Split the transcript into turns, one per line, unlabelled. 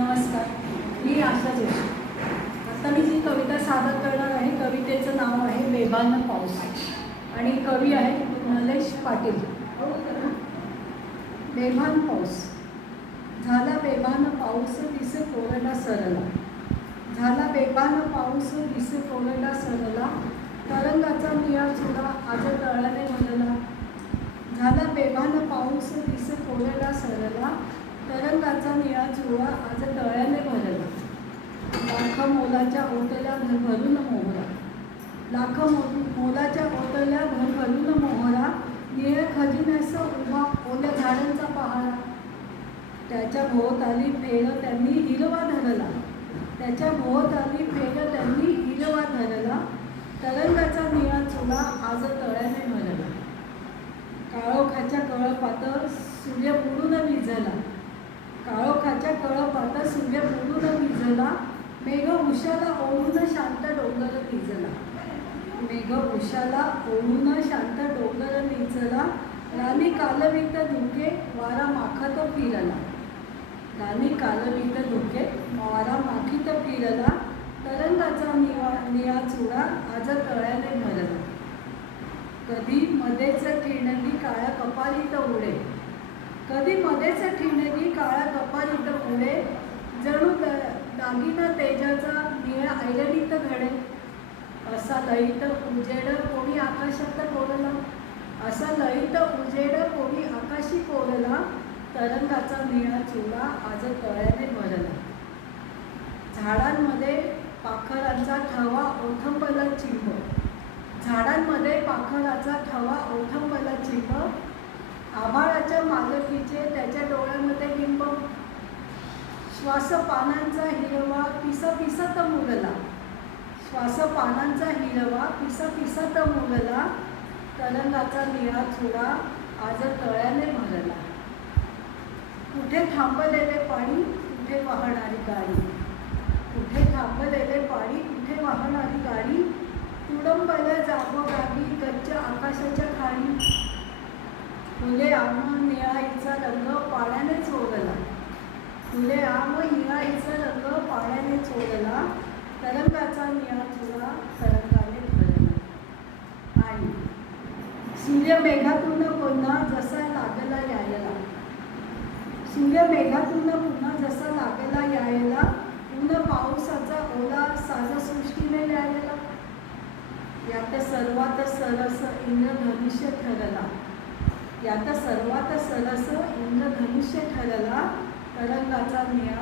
नमस्कार मी आशा जोशी. आता मी जी कविता सादर करणार आहे कवितेचं नाव आहे बेबान पाऊस. आणि कवी आहे नलेश पाटील. बेभान पाऊस. झाला बेबान पाऊस दिस कोरडा सरला. झाला बेबान पाऊस दिस कोरडा सरला. तरंगाचा निळा चुडा आज तळाने भरला झाला बेबान पाऊस दिस कोरडा सरला. निळा आज तळ्याने भरला. लाख मोलाच्या ओतल्या भर भरून मोहरा. लाख मो मोलाच्या ओतल्या भर भरून मोहरा. निळ खजिन्यास उभा ओल्या झाडांचा पहारा. त्याच्या भोवताली फेर त्यांनी हिरवा धरला. त्याच्या भोवताली फेर त्यांनी हिरवा धरला. तरंगाचा निळा चुला आज तळ्याने भरला. काळोखाच्या कळपात सूर्य बुडून विझला. सूर्य बुडून भिजला. मेघ उशाला ओळून शांत डोंगर निजला मेघ उशाला ओळून शांत डोंगर निजला राणी कालवित धुके वारा माखत फिरला. राणी कालवित धुके वारा माखीत फिरला. तरंगाचा निवा निळा चुडा आज तळ्याने भरला. कधी मध्येच ठिणगी काळ्या कपालीत उडे. कधी मध्येच ठिणगी काळ्या कपालीत उडे. दागिना तेजाचा निळा ऐरणीत घडे. असा लयित उजेड कोणी आकाशात कोरला. असा लयित उजेड कोणी आकाशी कोरला. तरंगाचा निळा चुडा आज तळ्याने भरला. झाडांमध्ये पाखरांचा ठवा ओथंबला चिंब. झाडांमध्ये पाखराचा ठवा ओथंबला चिंब. आभाळाच्या मालकीचे त्याच्या डोळ्यामध्ये श्वास पानांचा हिरवा पिस पिसत मुगला श्वास पानांचा हिरवा पिस पिसत मुगला तरंगाचा निळा चुडा आज तळ्याने भरला. कुठे थांबलेले पाणी कुठे वाहणारी गाडी? कुठे थांबलेले पाणी कुठे वाहणारी गाडी? तुडंबल्या जागोजागी गच्च्या आकाशाच्या खाली. फुले आम्हा निळा म्हणजे फुले आम निळाईचा रंग पाण्याने चोरला तरंगाचा निळा चुरा तरंगाने भरला. आणि सूर्य मेघातून पुन्हा जसा लागला यायला. सूर्य मेघातून पुन्हा जसा लागला यायला पूर्ण पावसाचा ओला साजसृष्टीने यायला. यात सर्वात सरस इंद्रधनुष्य ठरला. यात सर्वात सरस इंद्रधनुष्य ठरला. तरंगाचा निळा